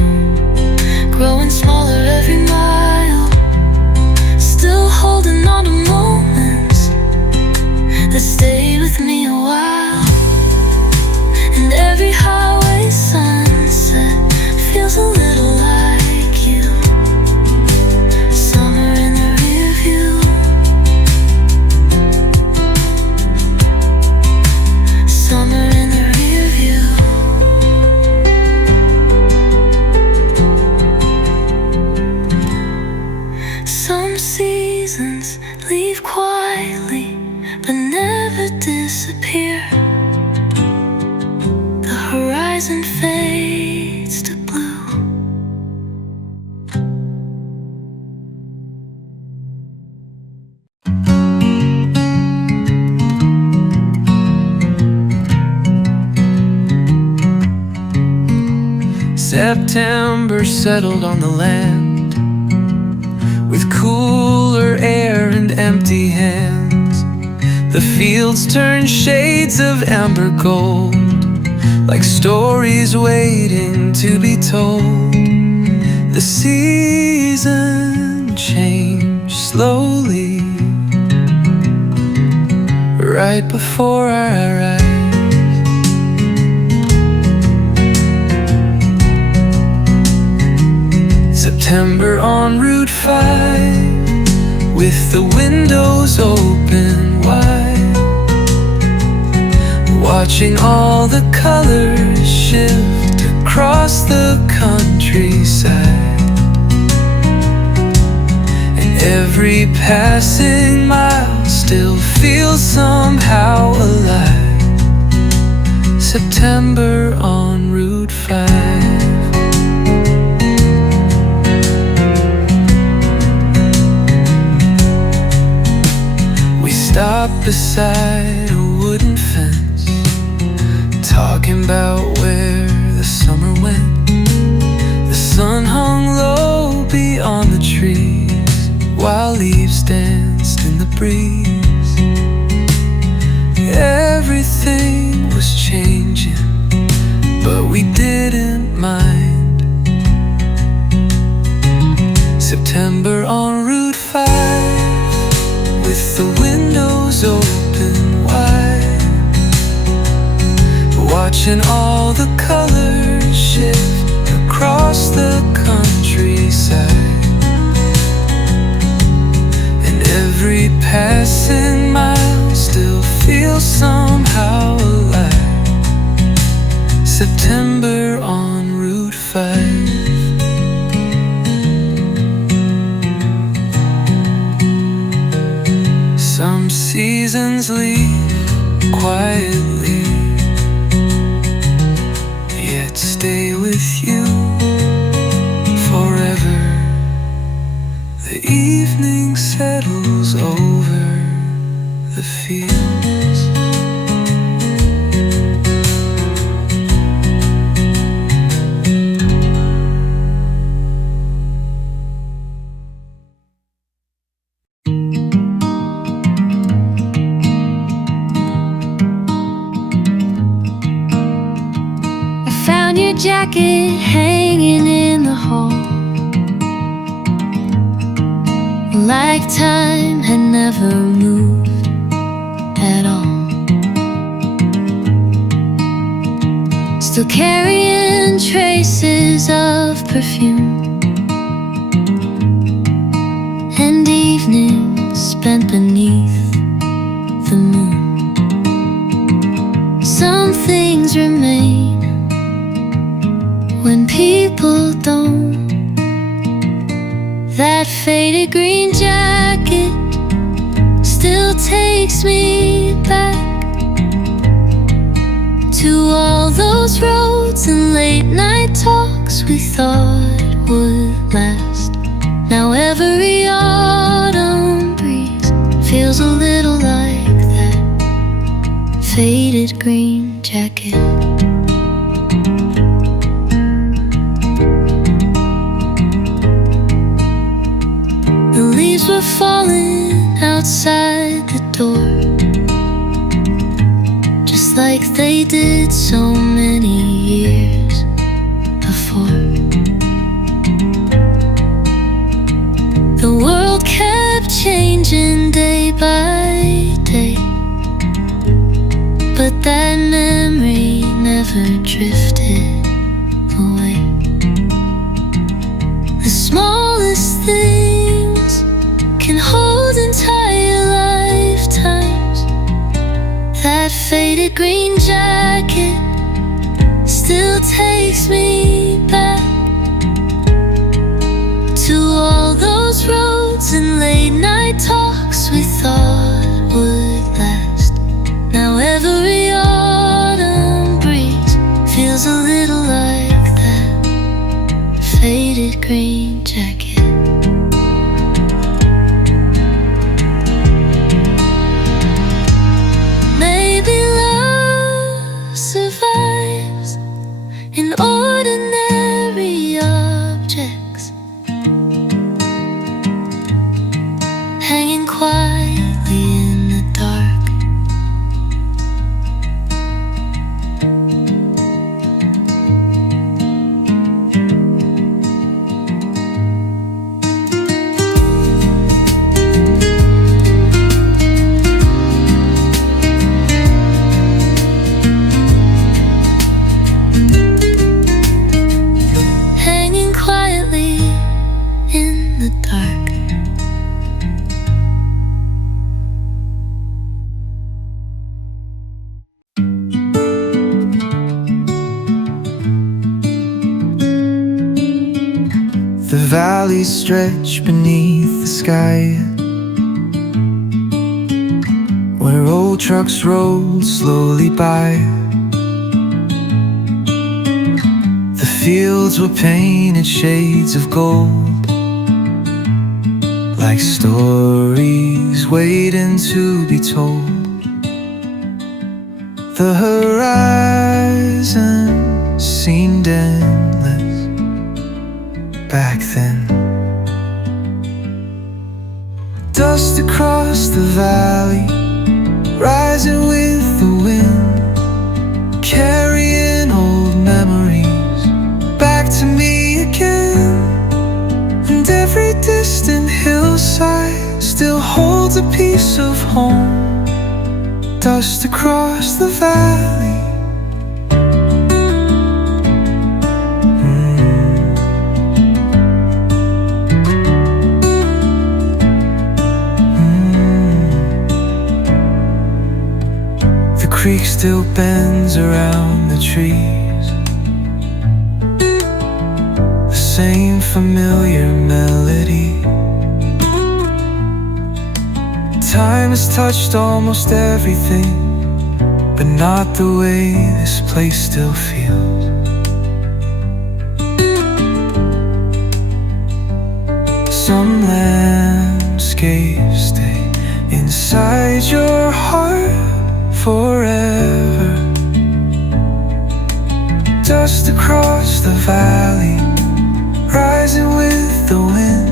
growing smaller every mile, still holding on to moments that stayed with me a while. And every highway sunset feels a little like you. Summer in the rear view. Summer in the rear view. Some seasons leave quietly but never disappear. The horizon fades to blue. September settled on the land with cooler air and empty hands. The fields turned shades of amber gold, like stories waiting to be told. The season changed slowly right before our eyes. September on Route 5, with the windows open wide, watching all the colors shift across the countryside. And every passing mile still feels somehow alive. September on Route 5. Stopped beside a wooden fence, talking about where the summer went. The sun hung low beyond the trees, while leaves danced in the breeze. Everything was changing, but we didn't mind. September on Route 5, with the windows open wide, watching all the colors shift across the countryside, and every passing mile still feels somehow alive. September on Route 5. Some seasons leave quietly, yet stay with you forever. The evening settles over the fields. Your jacket hanging in the hall, like time had never moved at all. Still carrying traces of perfume and evenings spent beneath the moon. Some things remain when people don't. That faded green jacket still takes me back to all those roads and late night talks we thought would last. Now every autumn breeze feels a little like that faded green jacket. Leaves were falling outside the door, just like they did so many years before. The world kept changing day by day, but that memory never drifted away. The smallest things can hold entire lifetimes. That faded green jacket still takes me back to all those roads and late night talks we thought would last. Now every autumn breeze feels a little like that faded green jacket. Survives in ordinary objects, hanging quietly in the dark. The valleys stretch beneath the sky, where old trucks roll slowly by. The fields were painted shades of gold, like stories waiting to be told. The horizon seemed endless back then. Dust across the valley, rising with the wind, carrying old memories back to me again. And every day holds a piece of home. Dust across the valley. The creek still bends around the trees. The same familiar melody. Time has touched almost everything, but not the way this place still feels. Some landscapes stay inside your heart forever. Dust across the valley, rising with the wind,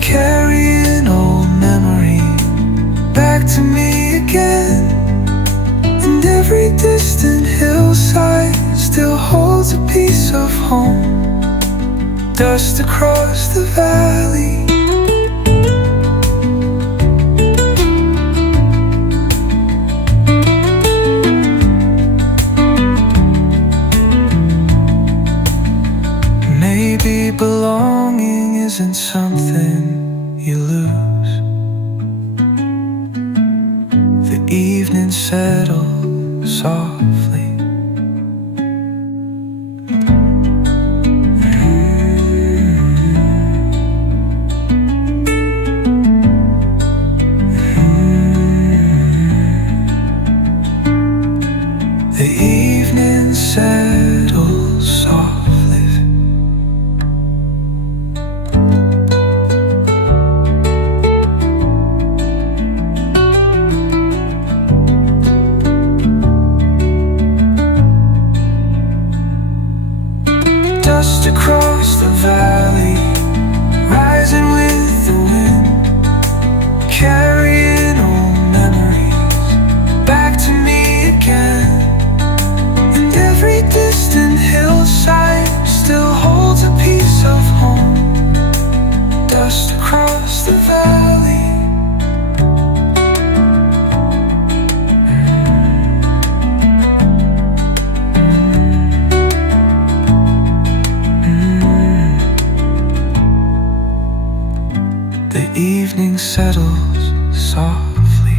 carrying old memories back to me again. And every distant hillside still holds a piece of home. Dust across the valley. Maybe belonging isn't something you lose. The evening settles softly. The evening settles softly. Dust across the valley, rising with the wind, carrying old memories back to me again. And every distant hillside still holds a piece of home. Dust across the valley. The evening settles softly.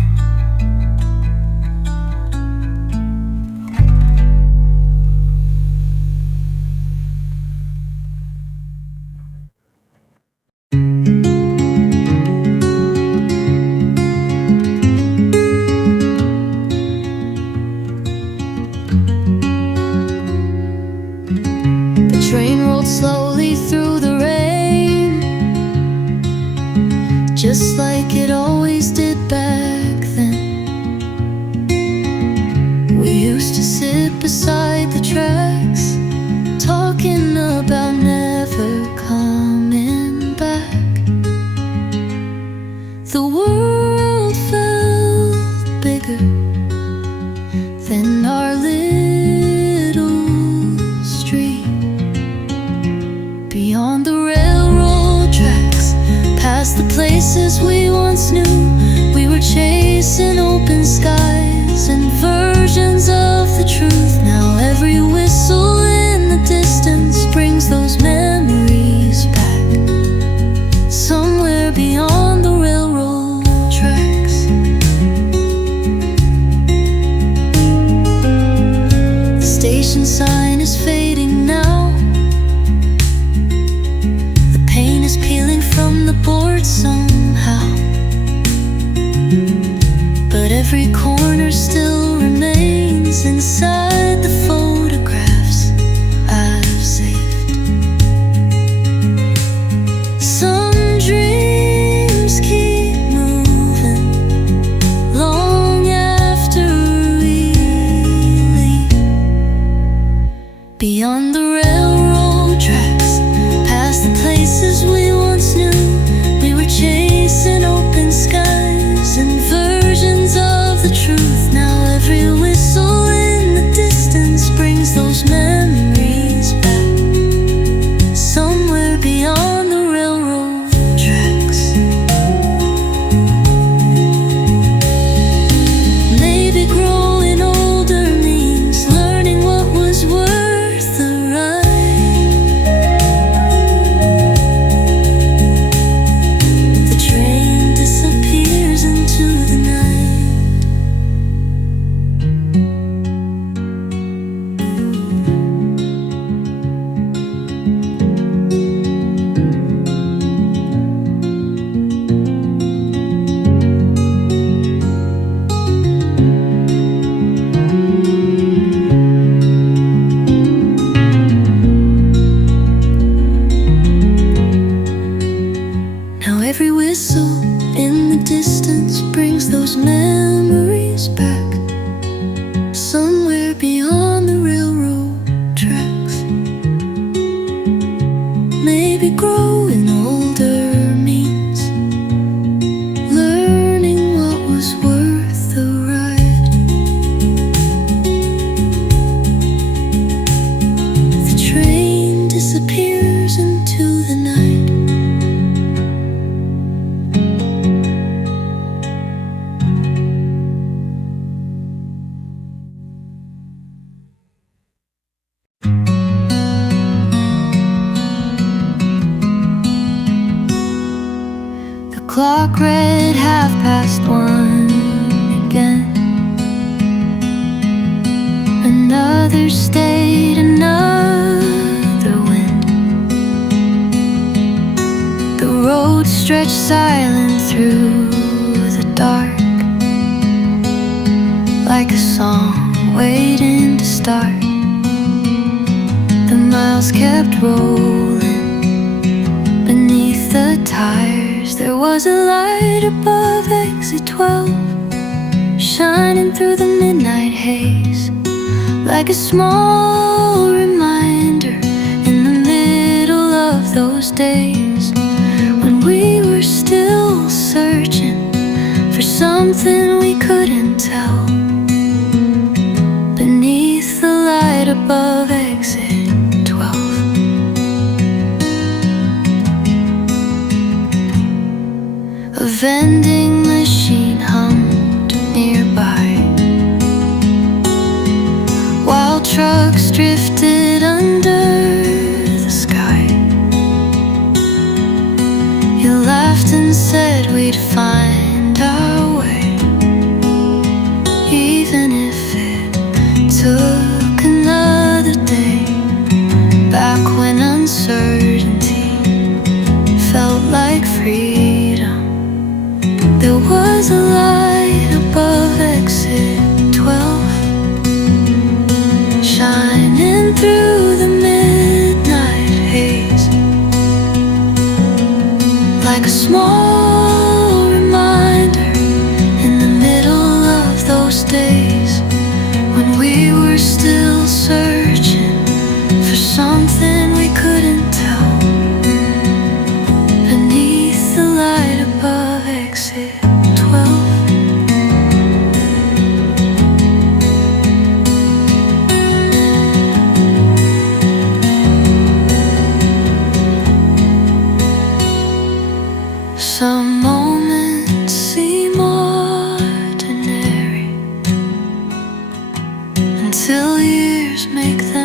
The train rolled slowly through the rain, just like it always did back then. We used to sit beside the tracks, talking about never coming back. The world felt bigger than our little street. Beyond the railroad tracks, past the places we once knew, we were chasing open skies and versions of the truth. Now every whistle in the distance brings those memories back, somewhere beyond the railroad tracks. The station sign is fading now. The paint is peeling from the board somehow, but every corner still remains inside the photographs I've saved. Some dreams keep moving long after we leave. Beyond the railroad tracks, past the places we once knew, we were chasing open skies and versions of the truth. Now every whistle in the distance brings those memories back, somewhere beyond the railroad tracks. maybe growing older means learning what was worth the ride. The train disappears into the night. The clock read 1:30 again. Another state, another wind. The road stretched silent through the dark, like a song waiting to start. The miles kept rolling beneath the tires. There was a light above exit 12, shining through the midnight haze, like a small reminder in the middle of those days when we were still searching for something we couldn't tell. Beneath the light above exit 12, a vending machine hummed nearby, while trucks drifted under the sky. You laughed and said we'd find our way, even if it took another day. Back when uncertainty felt like freedom, there was a light above exit 12, shining through the midnight haze, like a small reminder in the middle of those days when we were still searching for something we couldn't tell. Beneath the light above exit 12. Some moments seem ordinary until years make them